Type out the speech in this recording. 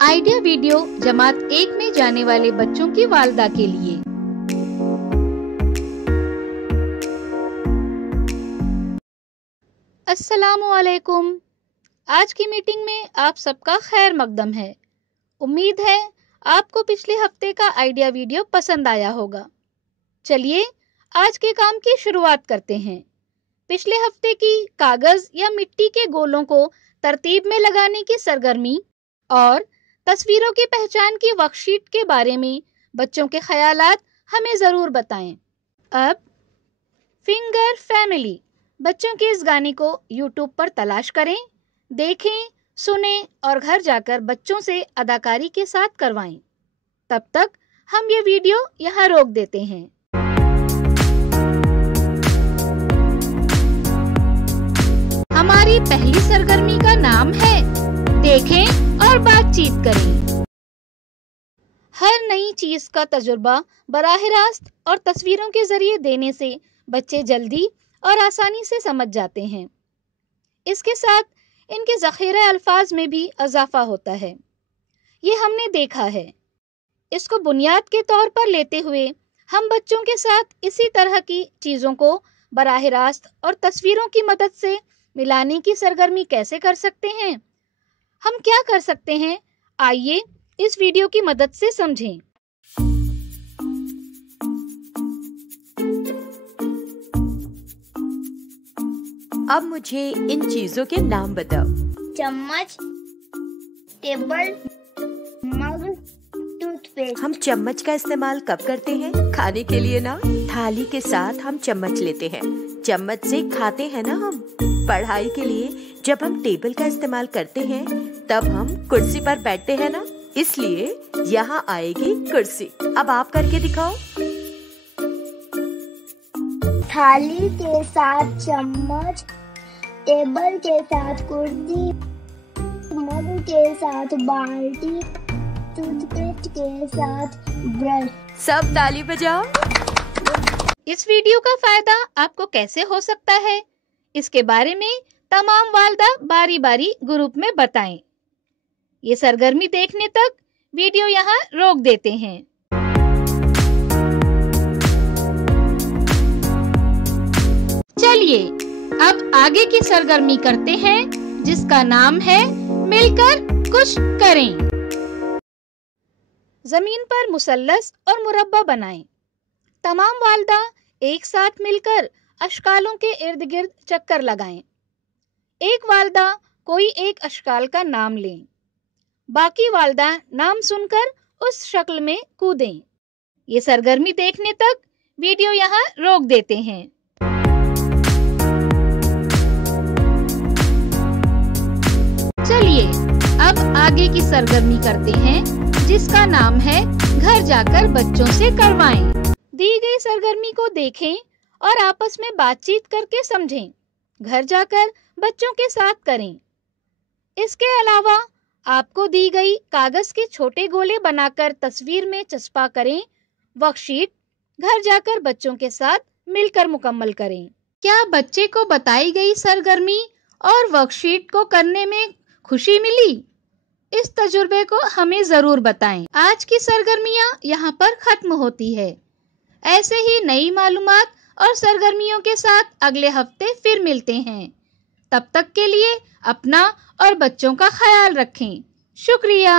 Idea video जमात 1 में जाने वाले बच्चों की वालदा के लिए। अस्सलामुअलैकुम। आज की मीटिंग में आप सबका खैर मकदम है। उम्मीद है आपको पिछले हफ्ते का आइडिया वीडियो पसंद आया होगा। चलिए आज के काम की शुरुआत करते हैं। पिछले हफ्ते की कागज या मिट्टी के गोलों को तरतीब में लगाने की सरगर्मी और तस्वीरों की पहचान की वर्कशीट के बारे में बच्चों के ख्यालात हमें ज़रूर बताएं। अब फिंगर फैमिली बच्चों के इस गाने को YouTube पर तलाश करें, देखें, सुने और घर जाकर बच्चों से अदाकारी के साथ करवाएं। तब तक हम ये वीडियो यहाँ रोक देते हैं। हमारी पहली सरगर्मी का नाम है देखें और बातचीत करें। हर नई चीज का तजुर्बा बराह रास्त और तस्वीरों के जरिए देने से बच्चे जल्दी और आसानी से समझ जाते हैं। इसके साथ इनके ज़ख़ीरा अल्फाज में भी इजाफा होता है। ये हमने देखा है। इसको बुनियाद के तौर पर लेते हुए हम बच्चों के साथ इसी तरह की चीज़ों को बराह रास्त और तस्वीरों की मदद से मिलाने की सरगर्मी कैसे कर सकते हैं? हम क्या कर सकते हैं? आइए इस वीडियो की मदद से समझें। अब मुझे इन चीजों के नाम बताओ। चम्मच, टेबल, मग, टूथपेस्ट। हम चम्मच का इस्तेमाल कब करते हैं? खाने के लिए ना। थाली के साथ हम चम्मच लेते हैं। चम्मच से खाते हैं ना हम। पढ़ाई के लिए जब हम टेबल का इस्तेमाल करते हैं तब हम कुर्सी पर बैठते हैं ना, इसलिए यहाँ आएगी कुर्सी। अब आप करके दिखाओ। थाली के साथ चम्मच, टेबल के साथ कुर्सी, मग के साथ बाल्टी, टूथपेस्ट के साथ ब्रश। सब ताली बजाओ। इस वीडियो का फायदा आपको कैसे हो सकता है, इसके बारे में तमाम वालदा बारी बारी ग्रुप में बताएं। ये सरगर्मी देखने तक वीडियो यहाँ रोक देते हैं। चलिए अब आगे की सरगर्मी करते हैं जिसका नाम है मिलकर कुछ करें। जमीन पर मुसल्लस और मुरब्बा बनाएं। तमाम वालदा एक साथ मिलकर अशकालों के इर्द गिर्द चक्कर लगाएं। एक वालदा कोई एक अशकाल का नाम लें। बाकी वालदा नाम सुनकर उस शक्ल में कूदें। ये सरगर्मी देखने तक वीडियो यहाँ रोक देते हैं। चलिए अब आगे की सरगर्मी करते हैं जिसका नाम है घर जाकर बच्चों से करवाएं। दी गई सरगर्मी को देखें और आपस में बातचीत करके समझें। घर जाकर बच्चों के साथ करें। इसके अलावा आपको दी गई कागज के छोटे गोले बनाकर तस्वीर में चस्पा करें। वर्कशीट घर जाकर बच्चों के साथ मिलकर मुकम्मल करें। क्या बच्चे को बताई गई सरगर्मी और वर्कशीट को करने में खुशी मिली? इस तजुर्बे को हमें जरूर बताएं। आज की सरगर्मियां यहाँ पर खत्म होती है। ऐसे ही नई मालूमात और सरगर्मियों के साथ अगले हफ्ते फिर मिलते हैं। तब तक के लिए अपना और बच्चों का ख्याल रखें। शुक्रिया।